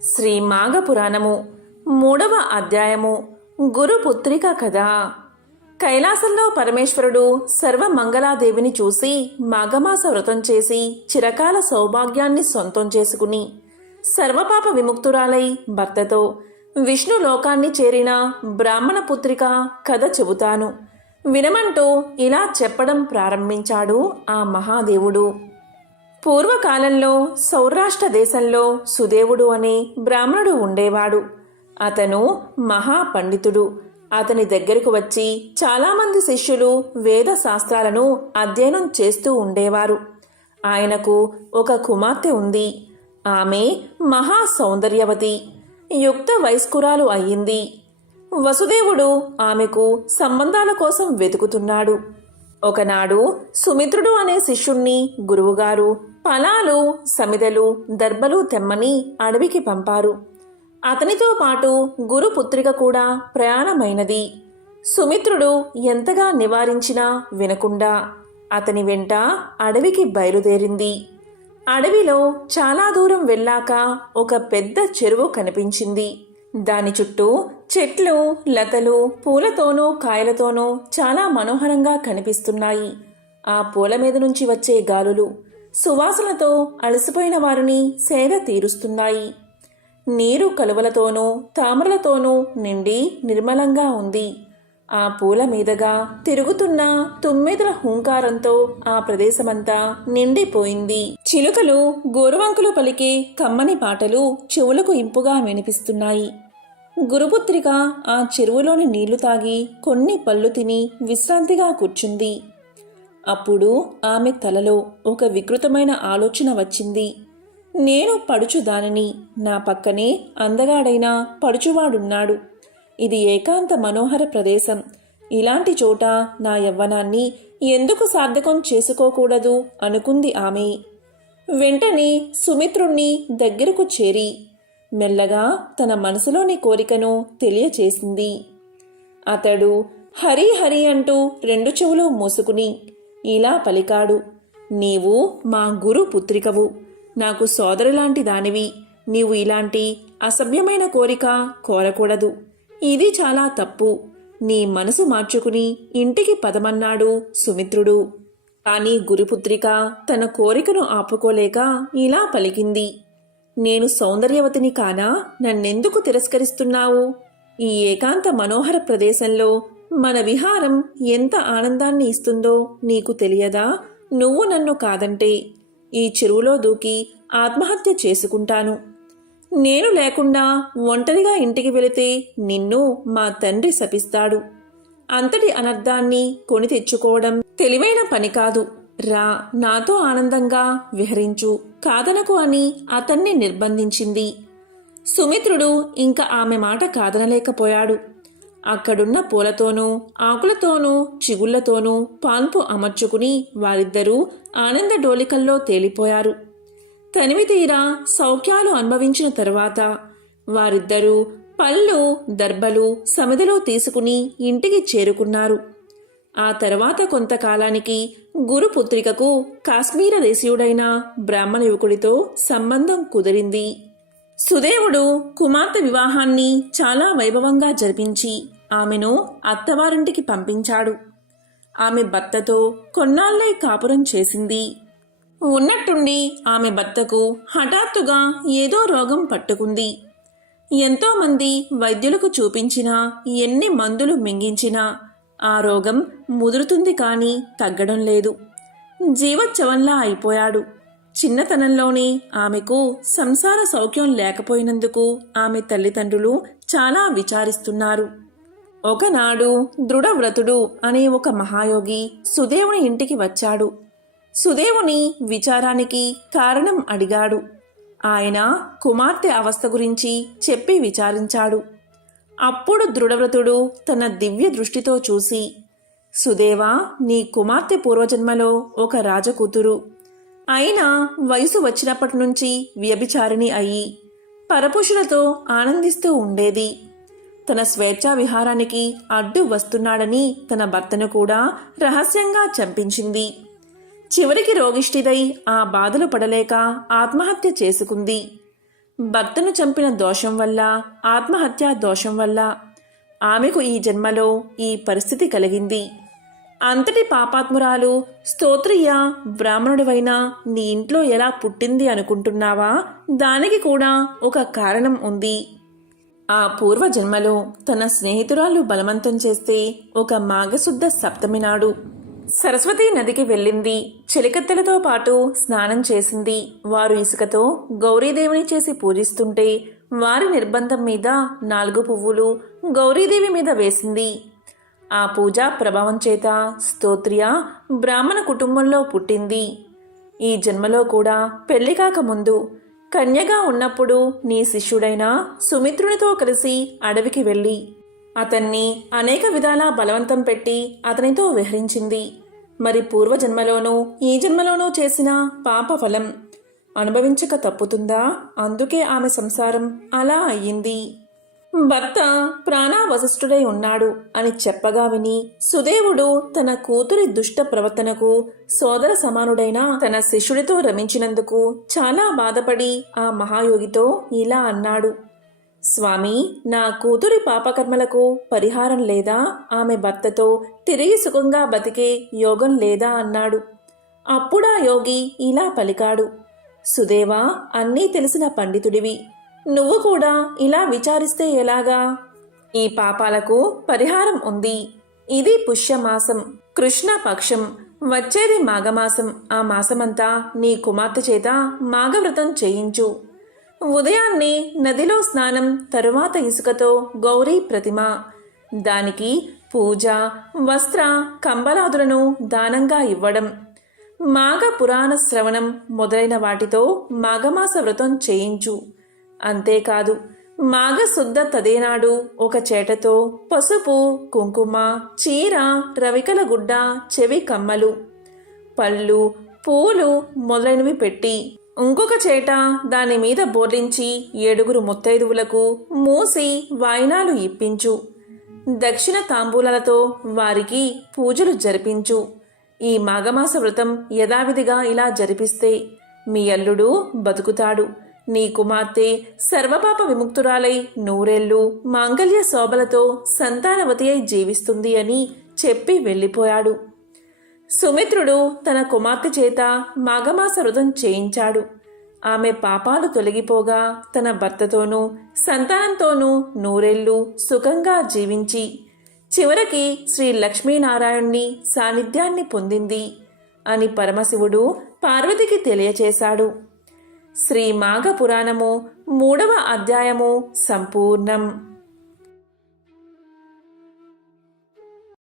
శ్రీ మాఘపురాణము 3వ అధ్యాయము గురుపుత్రిక కథ. కైలాసంలో పరమేశ్వరుడు సర్వమంగళాదేవిని చూసి మాఘమాస వ్రతం చేసి చిరకాల సౌభాగ్యాన్ని సొంతం చేసుకుని సర్వపాప విముక్తురాలై భర్తతో విష్ణు లోకాన్ని చేరిన బ్రాహ్మణ పుత్రిక కథ చెబుతాను వినమంటూ ఇలా చెప్పడం ప్రారంభించాడు ఆ మహాదేవుడు. పూర్వకాలంలో సౌరాష్ట్ర దేశంలో సుదేవుడు అనే బ్రాహ్మణుడు ఉండేవాడు. అతను మహాపండితుడు. అతని దగ్గరకు వచ్చి చాలామంది శిష్యులు వేద శాస్త్రాలను అధ్యయనం చేస్తూ ఉండేవారు. ఆయనకు ఒక కుమార్తె ఉంది. ఆమె మహా సౌందర్యవతి, యుక్త వయస్కురాలు అయ్యింది. వసుదేవుడు ఆమెకు సంబంధాల కోసం వెతుకుతున్నాడు. ఒకనాడు సుమిత్రుడు అనే శిష్యుణ్ణి గురువుగారు ఫలాలు, సమిదలు, దర్భలు తెమ్మని అడవికి పంపారు. అతనితో పాటు గురుపుత్రిక కూడా ప్రయాణమైనది. సుమిత్రుడు ఎంతగా నివారించినా వినకుండా అతని వెంట అడవికి బయలుదేరింది. అడవిలో చాలా దూరం వెళ్ళాక ఒక పెద్ద చెరువు కనిపించింది. దాని చుట్టూ చెట్లు, లతలు, పూలతోనూ కాయలతోనూ చాలా మనోహరంగా కనిపిస్తున్నాయి. ఆ పూల మీద నుంచి వచ్చే గాలులు సువాసనతో అలసిపోయిన వారిని సేద తీరుస్తున్నాయి. నీరు కలువలతోనూ తామరలతోనూ నిండి నిర్మలంగా ఉంది. ఆ పూల మీదగా తిరుగుతున్న తుమ్మెదల హూంకారంతో ఆ ప్రదేశమంతా నిండిపోయింది. చిలుకలు గోరువంకులు పలికే కమ్మని పాటలు చెవులకు ఇంపుగా వినిపిస్తున్నాయి. గురుపుత్రిక ఆ చెరువులోని నీళ్లు తాగి కొన్ని పళ్ళు తిని విశ్రాంతిగా కూర్చుంది. అప్పుడు ఆమె తలలో ఒక వికృతమైన ఆలోచన వచ్చింది. నేను పడుచుదానిని, నా పక్కనే అందగాడైన పడుచువాడున్నాడు. ఇది ఏకాంత మనోహర ప్రదేశం. ఇలాంటి చోట నా యవ్వనాన్ని ఎందుకు సార్థకం చేసుకోకూడదు అనుకుంది ఆమె. వెంటనే సుమిత్రుణ్ణి దగ్గరకు చేరి మెల్లగా తన మనసులోని కోరికను తెలియచేసింది. అతడు హరి హరి అంటూ రెండు చెవులు మూసుకుని ఇలా పలికాడు. నీవు మా గురు పుత్రికవు, నాకు సోదరులాంటి దానివి. నీవు ఇలాంటి అసభ్యమైన కోరిక కోరకూడదు. ఇది చాలా తప్పు. నీ మనసు మార్చుకుని ఇంటికి పదమన్నాడు సుమిత్రుడు. కాని గురుపుత్రిక తన కోరికను ఆపుకోలేక ఇలా పలికింది. నేను సౌందర్యవతిని కానా? నన్నెందుకు తిరస్కరిస్తున్నావు? ఈ ఏకాంత మనోహర ప్రదేశంలో మన విహారం ఎంత ఆనందాన్ని ఇస్తుందో నీకు తెలియదా? నువ్వు నన్ను కాదంటే ఈ చెరువులో దూకి ఆత్మహత్య చేసుకుంటాను. నేను లేకుండా ఒంటరిగా ఇంటికి వెళితే నిన్ను మా తండ్రి శపిస్తాడు. అంతటి అనర్థాన్ని కొని తెచ్చుకోవడం తెలివైన పని కాదు. రా, నాతో ఆనందంగా విహరించు, కాదనకు అని అతన్ని నిర్బంధించింది. సుమిత్రుడు ఇంకా ఆమె మాట కాదనలేకపోయాడు. అక్కడున్న పూలతోనూ ఆకులతోనూ చిగుళ్లతోనూ పాన్పు అమర్చుకుని వారిద్దరూ ఆనంద డోలికల్లో తేలిపోయారు. తనివి తీరా సౌఖ్యాలు అనుభవించిన తరువాత వారిద్దరూ పళ్ళు, దర్భలు, సమిదలు తీసుకుని ఇంటికి చేరుకున్నారు. ఆ తర్వాత కొంతకాలానికి గురుపుత్రికకు కాశ్మీర దేశీయుడైన బ్రాహ్మణ యువకుడితో సంబంధం కుదిరింది. సుదేవుడు కుమార్తె వివాహాన్ని చాలా వైభవంగా జరిపించి ఆమెను అత్తవారింటికి పంపించాడు. ఆమె భర్తతో కొన్నాళ్లై కాపురం చేసింది. ఉన్నట్టుండి ఆమె భర్తకు హఠాత్తుగా ఏదో రోగం పట్టుకుంది. ఎంతోమంది వైద్యులకు చూపించినా, ఎన్ని మందులు మింగించినా ఆ రోగం ముదురుతుంది కానీ తగ్గడం లేదు. జీవచ్చవంలా అయిపోయాడు. చిన్నతనంలోనే ఆమెకు సంసార సౌఖ్యం లేకపోయినందుకు ఆమె తల్లిదండ్రులు చాలా విచారిస్తున్నారు. ఒకనాడు దృఢవ్రతుడు అనే ఒక మహాయోగి సుదేవుని ఇంటికి వచ్చాడు. సుదేవుని విచారానికి కారణం అడిగాడు. ఆయన కుమార్తె అవస్థ గురించి చెప్పి విచారించాడు. అప్పుడు దృఢవ్రతుడు తన దివ్య దృష్టితో చూసి, సుదేవా, నీ కుమార్తె పూర్వజన్మలో ఒక రాజకూతురు. అయినా వయసు వచ్చినప్పటి నుంచి వ్యభిచారిణి అయి పరపురుషులతో ఆనందిస్తూ ఉండేది. తన స్వేచ్ఛా విహారానికి అడ్డు వస్తున్నాడని తన భర్తను కూడా రహస్యంగా చంపించింది. చివరికి రోగిష్టిదై ఆ బాధలు పడలేక ఆత్మహత్య చేసుకుంది. భర్తను చంపిన దోషం వల్ల, ఆత్మహత్యా దోషం వల్ల ఆమెకు ఈ జన్మలో ఈ పరిస్థితి కలిగింది. అంతటి పాపాత్మురాలు స్తోత్రియ బ్రాహ్మణుడివైనా నీ ఇంట్లో ఎలా పుట్టింది అనుకుంటున్నావా? దానికి కూడా ఒక కారణం ఉంది. ఆ పూర్వజన్మలో తన స్నేహితురాలు బలవంతం చేస్తే ఒక మాఘశుద్ధ సప్తమి నాడు సరస్వతీ నదికి వెళ్ళింది. చెలికత్తెలతో పాటు స్నానం చేసింది. వారు ఇసుకతో గౌరీదేవిని చేసి పూజిస్తుంటే వారి నిర్బంధం మీద 4 పువ్వులు గౌరీదేవి మీద వేసింది. ఆ పూజా ప్రభావం చేత స్తోత్రియ బ్రాహ్మణ కుటుంబంలో పుట్టింది. ఈ జన్మలో కూడా పెళ్లి కాకముందు కన్యగా ఉన్నప్పుడు నీ శిష్యుడైన సుమిత్రునితో కలిసి అడవికి వెళ్ళి అతన్ని అనేక విధాలా బలవంతం పెట్టి అతనితో విహరించింది. మరి పూర్వజన్మలోనూ ఈ జన్మలోనూ చేసిన పాప ఫలం అనుభవించక తప్పుతుందా? అందుకే ఆమె సంసారం అలా అయ్యింది. భర్త ప్రాణావశిష్ఠుడై ఉన్నాడు అని చెప్పగా విని సుదేవుడు తన కూతురి దుష్ట ప్రవర్తనకు సోదర సమానుడైన తన శిష్యుడితో రమించినందుకు చాలా బాధపడి ఆ మహాయోగితో ఇలా అన్నాడు: స్వామి, నా కూతురి పాపకర్మలకు పరిహారం లేదా? ఆమె భర్తతో తిరిగి సుఖంగా బతికే యోగం లేదా అన్నాడు. అప్పుడా యోగి ఇలా పలికాడు: సుదేవా, అన్నీ తెలిసిన పండితుడివి, నువ్వు కూడా ఇలా విచారిస్తే ఎలాగా? ఈ పాపాలకు పరిహారం ఉంది. ఇది పుష్యమాసం, కృష్ణపక్షం, వచ్చేది మాఘమాసం. ఆ మాసమంతా నీ కుమార్తె చేత మాఘవ్రతం చేయించు. ఉదయాన్నే నదిలో స్నానం, తరువాత ఇసుకతో గౌరీ ప్రతిమ, దానికి పూజ, వస్త్ర, కంబలాదులను దానంగా ఇవ్వడం, మాఘ పురాణ శ్రవణం మొదలైన వాటితో మాఘమాస వ్రతం చేయించు. అంతేకాదు, మాఘశుద్ధ తదేనాడు ఒక చేటతో పసుపు, కుంకుమ, చీర, రవికల గుడ్డ, చెవి కమ్మలు, పళ్ళు, పూలు మొదలైనవి పెట్టి ఇంకొక చేట దాని మీద బోర్లించి 7 ముత్తైదువులకు మూసి వాయినాలు ఇప్పించు. దక్షిణ తాంబూలాలతో వారికి పూజలు జరిపించు. ఈ మాఘమాస వ్రతం యథావిధిగా ఇలా జరిపిస్తే మీ అల్లుడు బతుకుతాడు. నీ కుమార్తె సర్వపాప విముక్తురాలై నూరేళ్లు మాంగళ్య శోభలతో సంతానవతి అయి జీవిస్తుంది అని చెప్పి వెళ్ళిపోయాడు. సుమిత్రుడు తన కుమార్తె చేత మాఘమాస వ్రతం చేయించాడు. ఆమె పాపాలు తొలగిపోగా తన భర్తతోనూ సంతానంతోనూ నూరేళ్లు సుఖంగా జీవించి చివరికి శ్రీ లక్ష్మీనారాయణుని సాన్నిధ్యాన్ని పొందింది అని పరమశివుడు పార్వతికి తెలియచేశాడు. శ్రీ మాఘ పురాణము 3వ అధ్యాయము సంపూర్ణం.